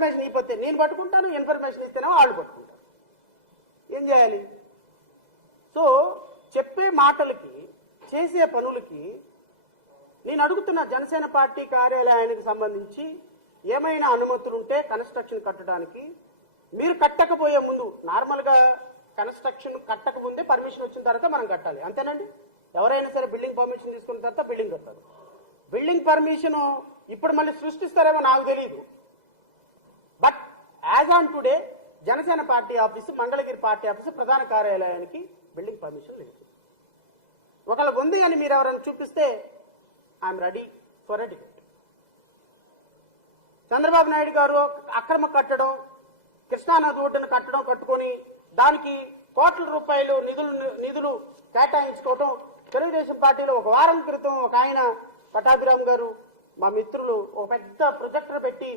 Information ఇవ్వతే నేను పట్టుకుంటాను, information ఇస్తేనే వాళ్ళు పట్టుకుంటారు. ఏం చేయాలి? సో చెప్పే మాటలకి చేసే పనులకి నేను అడుగుతున్న జనసేన పార్టీ కార్యాలయానికి సంబంధించి ఏమైనా అనుమతులుంటే కన్స్ట్రక్షన్ కట్టడానికి మీరు కట్టకపోయే ముందు, నార్మల్గా కన్స్ట్రక్షన్ కట్టక ముందే పర్మిషన్ వచ్చిన తర్వాత మనం కట్టాలి, అంతేనండి. ఎవరైనా సరే బిల్డింగ్ పర్మిషన్ తీసుకున్న తర్వాత బిల్డింగ్ కట్టారు. బిల్డింగ్ పర్మిషన్ ఇప్పుడు మళ్ళీ సృష్టిస్తారేమో నాకు తెలియదు. But as on today Janasena party office, Mangalagiri party office ప్రధాన కార్యాలయానికి బిల్డింగ్ పర్మిషన్ లేదు. ఒకవేళ ఉంది అని మీరు ఎవరైనా చూపిస్తే I'm ready for a debate. Chandrababu Naidu గారు అక్రమ కట్టడం, కృష్ణానది ఒడ్డును కట్టుకొని దానికి కోట్ల రూపాయలు నిధులు కేటాయించుకోవటం, తెలుగుదేశం పార్టీలో ఒక వారం క్రితం ఒక ఆయన పటాభిరామ్ గారు మా మిత్రులు ఒక పెద్ద ప్రొజెక్టర్ పెట్టి